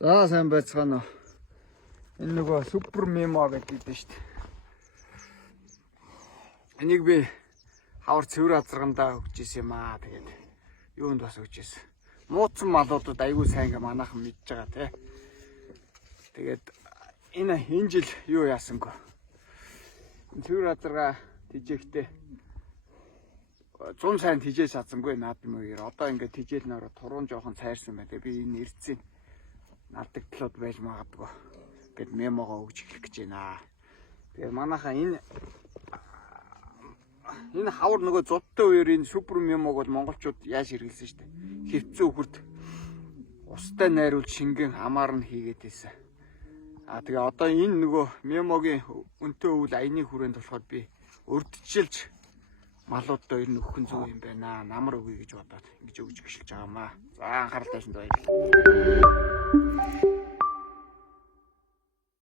За сайн байцгаана уу. Энэ нөгөө супер мемо гэдэг дээ шүү дээ. Энийг би хавар цэвэр азаргандаа өгч ирсэн юм аа. Тэгээд юунд бас өгч ирсэн. Мууцсан малуудад айгүй сайн гэ манайхан мэдж байгаа тий. Тэгээд энэ жил юу яасангүй. Цэвэр азаргаа тижээхтэй 100 сайн тижээж чадсангүй наад юм уу. Одоо ингээд тижээл нөрө туруун жоохон цайрсан байна. Би энэ ирцэн алдагдлууд байж магадгүй гэд мемогоо өгч эхлэх гэж байна. Тэгээд манайхаа энэ хавар нөгөө зодтой үеэр энэ супер мемог бол монголчууд яаж хэрэглэсэн шүү дээ. Хэвцэн үхэрд устай найруулж шингэн хамаар нь хийгээд байсан. Тэгээ одоо энэ нөгөө мемогийн өнтөө өвөл аяны хүрээнд болохоор би урдчилж малуудаа ер нь өгөх нь зөв юм байна. Намар өгье гэж бодоод ингэж өгж эхэлж байгаамаа. За анхаарал ташинд баярлалаа.